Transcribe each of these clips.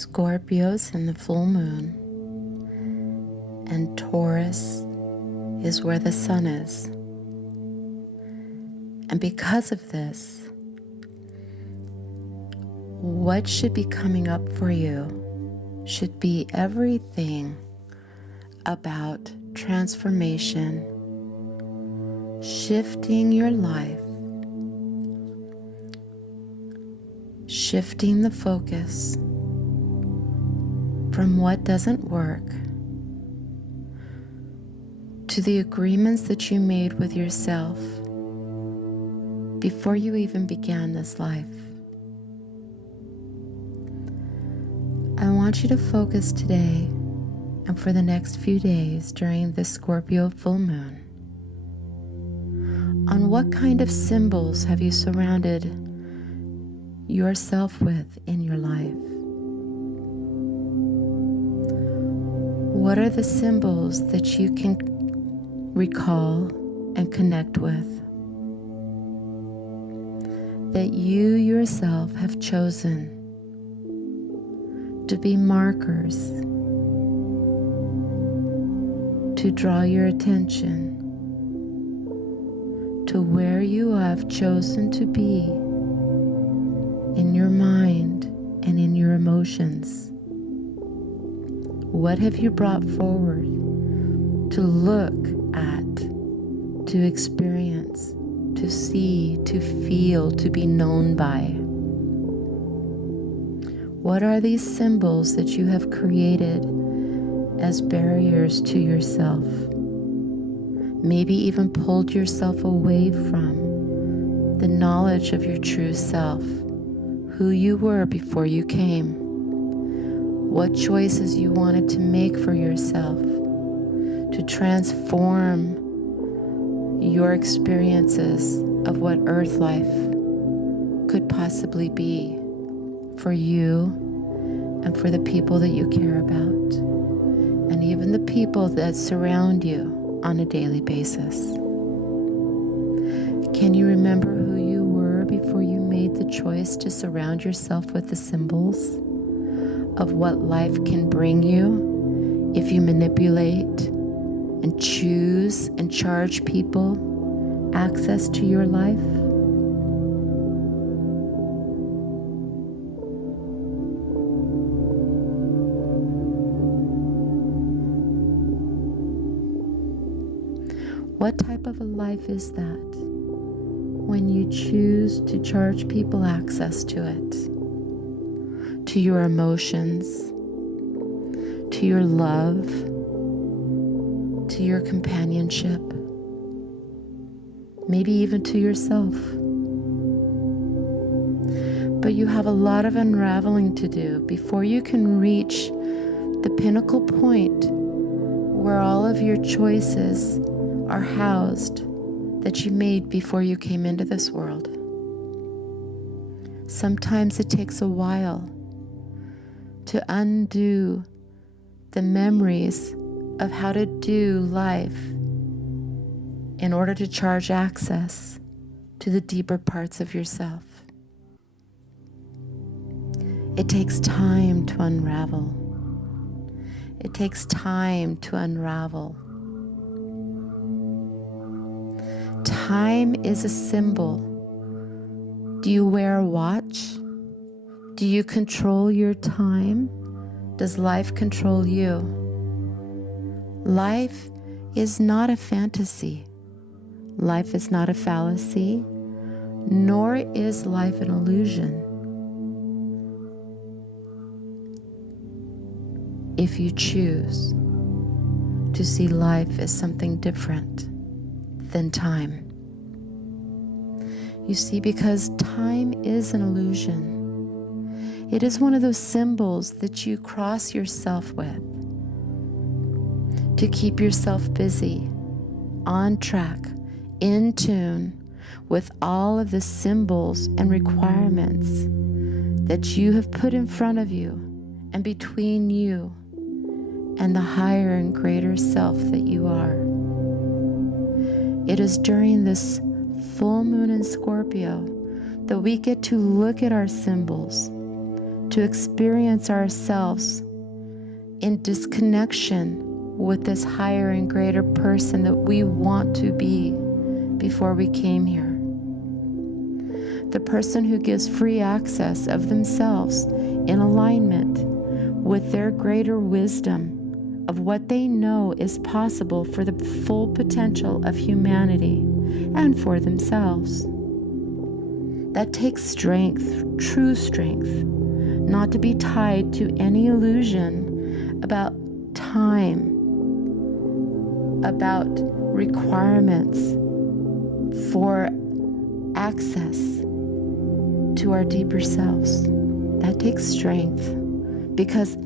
Scorpio's in the full moon, and Taurus is where the sun is. And because of this, what should be coming up for you should be everything about transformation, shifting your life, shifting the focus from what doesn't work to the agreements that you made with yourself before you even began this life. I want you to focus today and for the next few days during the Scorpio full moon on what kind of symbols have you surrounded yourself with in your life. What are the symbols that you can recall and connect with that you yourself have chosen to be markers to draw your attention to where you have chosen to be in your mind and in your emotions? What have you brought forward to look at, to experience, to see, to feel, to be known by? What are these symbols that you have created as barriers to yourself? Maybe even pulled yourself away from the knowledge of your true self, who you were before you came, what choices you wanted to make for yourself to transform your experiences of what earth life could possibly be for you and for the people that you care about, and even the people that surround you on a daily basis. Can you remember who you were before you made the choice to surround yourself with the symbols of what life can bring you if you manipulate and choose and charge people access to your life? What type of a life is that when you choose to charge people access to it, to your emotions, to your love, to your companionship, maybe even to yourself? But you have a lot of unraveling to do before you can reach the pinnacle point where all of your choices are housed that you made before you came into this world. Sometimes it takes a while to undo the memories of how to do life in order to charge access to the deeper parts of yourself. It takes time to unravel. It takes time to unravel. Time is a symbol. Do you wear a watch? Do you control your time? Does life control you? Life is not a fantasy. Life is not a fallacy, nor is life an illusion. If you choose to see life as something different than time. You see, because time is an illusion. It is one of those symbols that you cross yourself with to keep yourself busy, on track, in tune with all of the symbols and requirements that you have put in front of you and between you and the higher and greater self that you are. It is during this full moon in Scorpio that we get to look at our symbols, to experience ourselves in disconnection with this higher and greater person that we want to be before we came here. The person who gives free access of themselves in alignment with their greater wisdom of what they know is possible for the full potential of humanity and for themselves. That takes strength, true strength, not to be tied to any illusion about time, about requirements for access to our deeper selves. That takes strength, because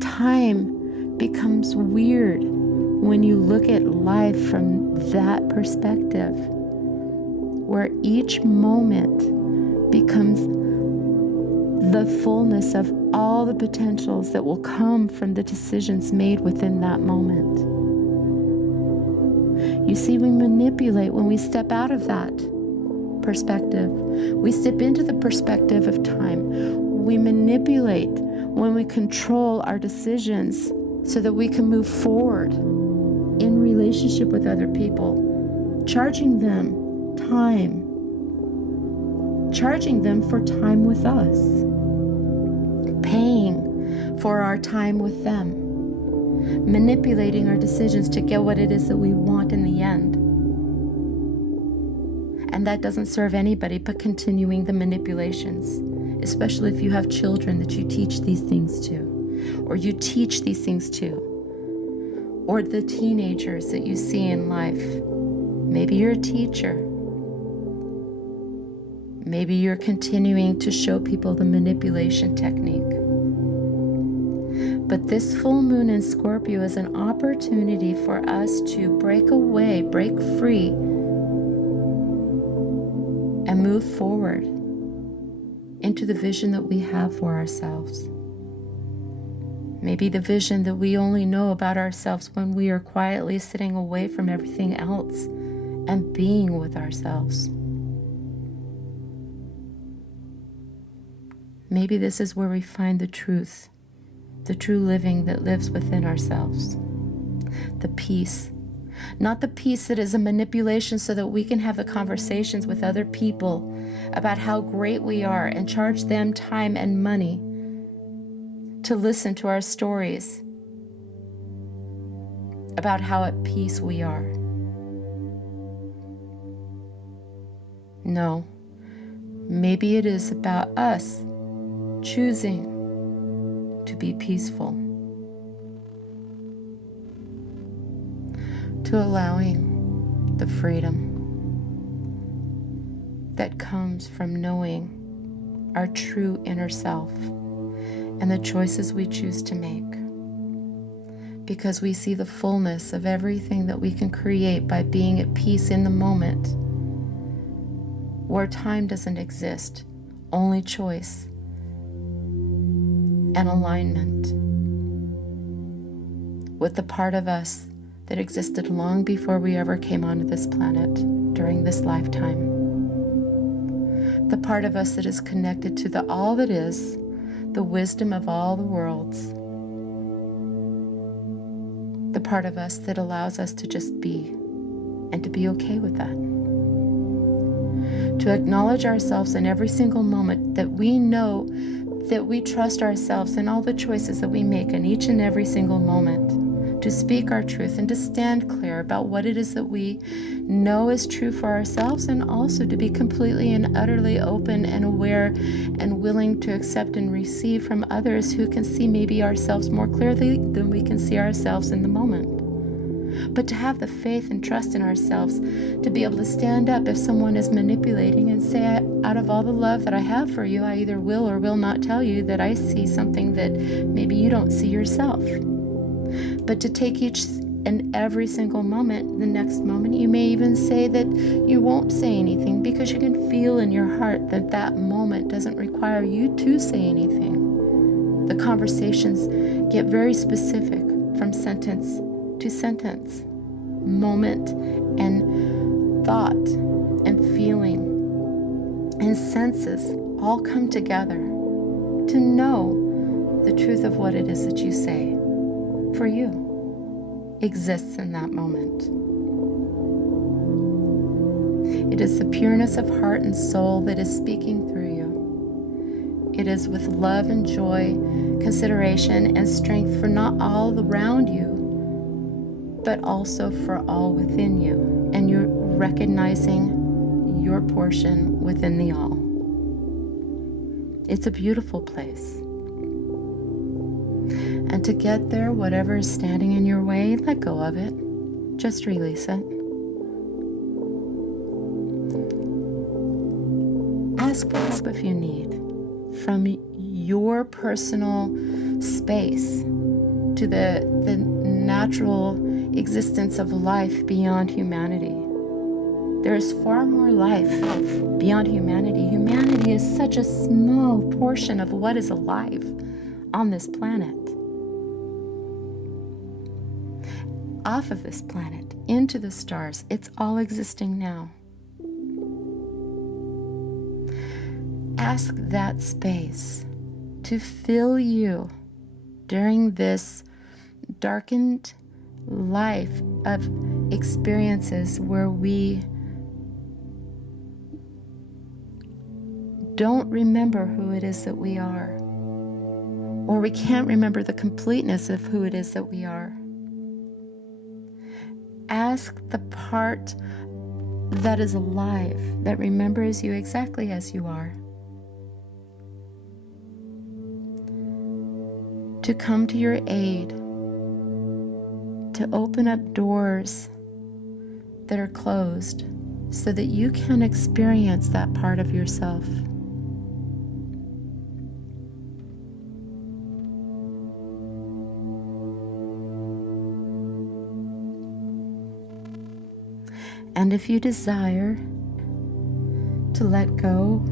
time becomes weird when you look at life from that perspective, where each moment becomes the fullness of all the potentials that will come from the decisions made within that moment. You see, we manipulate when we step out of that perspective. We step into the perspective of time. We manipulate when we control our decisions so that we can move forward in relationship with other people, charging them for time with us, paying for our time with them, manipulating our decisions to get what it is that we want in the end. And that doesn't serve anybody but continuing the manipulations, especially if you have children that you teach these things to, or you teach these things to, or the teenagers that you see in life. Maybe you're a teacher. Maybe you're continuing to show people the manipulation technique. But this full moon in Scorpio is an opportunity for us to break away, break free, and move forward into the vision that we have for ourselves. Maybe the vision that we only know about ourselves when we are quietly sitting away from everything else and being with ourselves. Maybe this is where we find the truth, the true living that lives within ourselves. The peace. Not the peace that is a manipulation so that we can have the conversations with other people about how great we are and charge them time and money to listen to our stories about how at peace we are. No, maybe it is about us choosing to be peaceful, to allowing the freedom that comes from knowing our true inner self and the choices we choose to make, because we see the fullness of everything that we can create by being at peace in the moment, where time doesn't exist, only choice and alignment with the part of us that existed long before we ever came onto this planet during this lifetime. The part of us that is connected to the all that is, the wisdom of all the worlds. The part of us that allows us to just be and to be okay with that. To acknowledge ourselves in every single moment, that we know that we trust ourselves in all the choices that we make in each and every single moment, to speak our truth and to stand clear about what it is that we know is true for ourselves, and also to be completely and utterly open and aware and willing to accept and receive from others who can see maybe ourselves more clearly than we can see ourselves in the moment. But to have the faith and trust in ourselves to be able to stand up if someone is manipulating and say, out of all the love that I have for you, I either will or will not tell you that I see something that maybe you don't see yourself. But to take each and every single moment, the next moment you may even say that you won't say anything, because you can feel in your heart that that moment doesn't require you to say anything. The conversations get very specific from sentence to sentence, moment and thought and feeling and senses all come together to know the truth of what it is that you say for you exists in that moment. It is the pureness of heart and soul that is speaking through you. It is with love and joy, consideration and strength for not all around you, but also for all within you. And you're recognizing your portion within the all. It's a beautiful place. And to get there, whatever is standing in your way, let go of it. Just release it. Ask for help if you need, from your personal space to the natural existence of life beyond humanity. There is far more life beyond humanity. Humanity is such a small portion of what is alive on this planet. Off of this planet, into the stars, it's all existing now. Ask that space to fill you during this darkened life of experiences where we don't remember who it is that we are, or we can't remember the completeness of who it is that we are. Ask the part that is alive, that remembers you exactly as you are, to come to your aid, to open up doors that are closed so that you can experience that part of yourself. And if you desire to let go,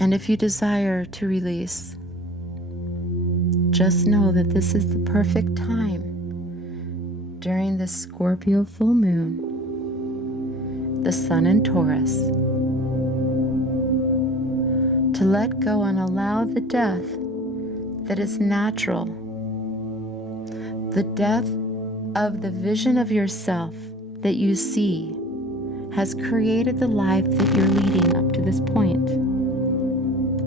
and if you desire to release, just know that this is the perfect time during the Scorpio full moon, the sun in Taurus, to let go and allow the death that is natural, the death of the vision of yourself that you see has created the life that you're leading up to this point.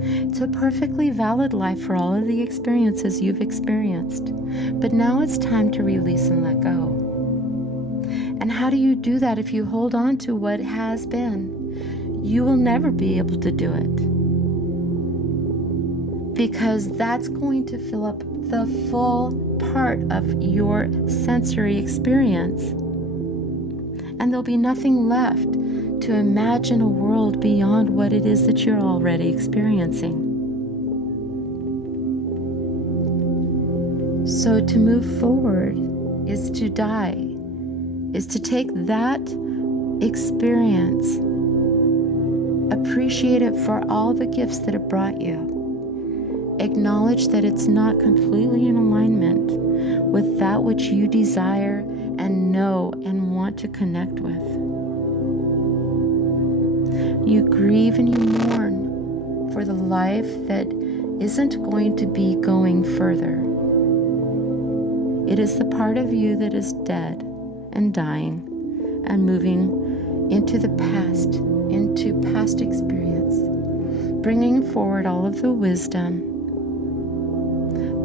It's a perfectly valid life for all of the experiences you've experienced. But now it's time to release and let go. And how do you do that if you hold on to what has been? You will never be able to do it. Because that's going to fill up the full part of your sensory experience. And there'll be nothing left to imagine a world beyond what it is that you're already experiencing. So to move forward is to die, is to take that experience, appreciate it for all the gifts that it brought you. Acknowledge that it's not completely in alignment with that which you desire and know and want to connect with. You grieve and you mourn for the life that isn't going to be going further. It is the part of you that is dead and dying and moving into the past, into past experience, bringing forward all of the wisdom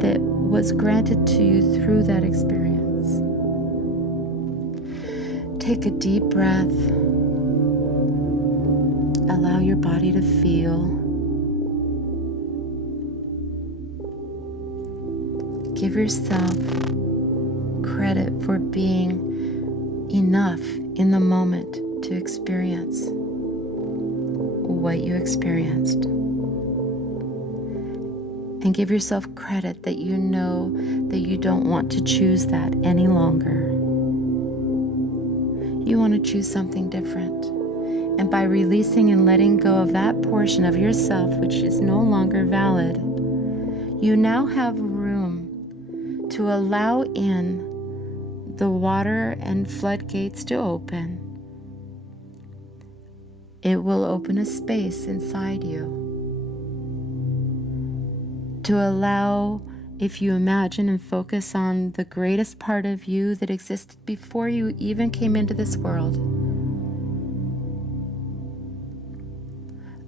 that was granted to you through that experience. Take a deep breath. Allow your body to feel. Give yourself credit for being enough in the moment to experience what you experienced. And give yourself credit that you know that you don't want to choose that any longer. You want to choose something different. And by releasing and letting go of that portion of yourself which is no longer valid, you now have room to allow in the water and floodgates to open. It will open a space inside you To allow, if you imagine and focus on the greatest part of you that existed before you even came into this world,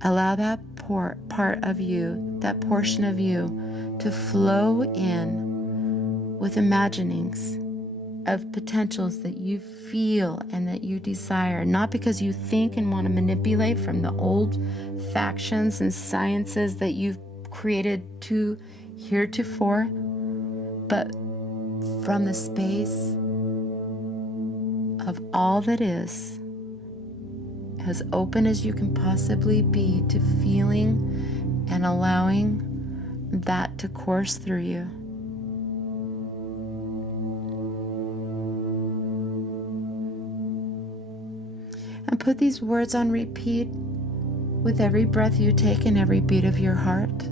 allow that part of you, that portion of you, to flow in with imaginings of potentials that you feel and that you desire, not because you think and want to manipulate from the old factions and sciences that you've created to heretofore, but from the space of all that is, as open as you can possibly be to feeling and allowing that to course through you. And put these words on repeat with every breath you take and every beat of your heart.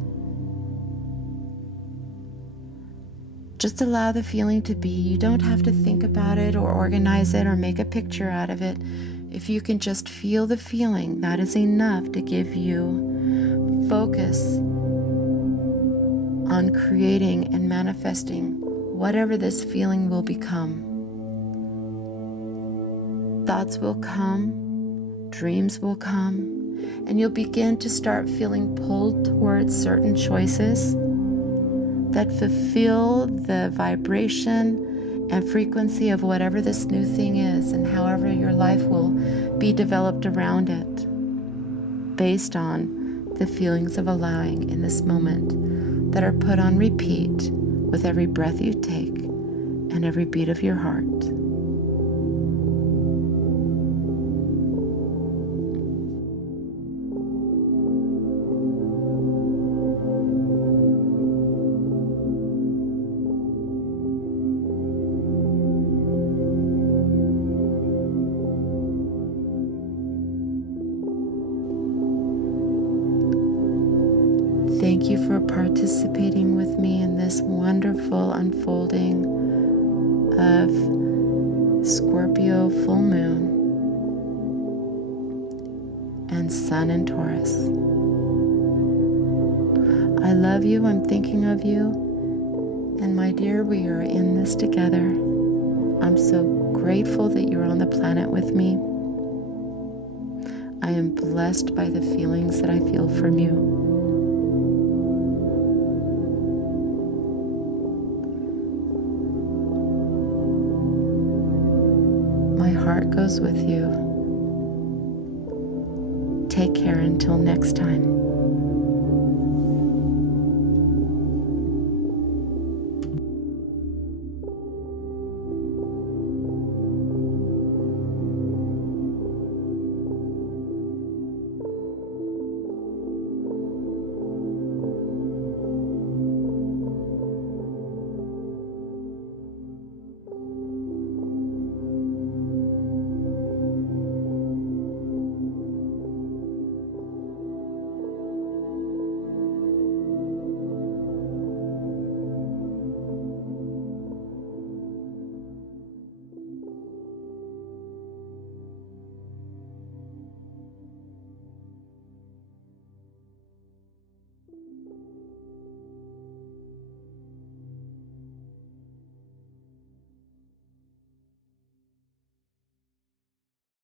Just allow the feeling to be. You don't have to think about it or organize it or make a picture out of it. If you can just feel the feeling, that is enough to give you focus on creating and manifesting whatever this feeling will become. Thoughts will come. Dreams will come, and you'll begin to start feeling pulled towards certain choices that fulfill the vibration and frequency of whatever this new thing is, and however your life will be developed around it, based on the feelings of allowing in this moment that are put on repeat with every breath you take and every beat of your heart. Thank you for participating with me in this wonderful unfolding of Scorpio full moon and Sun in Taurus. I love you. I'm thinking of you. And my dear, we are in this together. I'm so grateful that you're on the planet with me. I am blessed by the feelings that I feel from you. My heart goes with you. Take care until next time.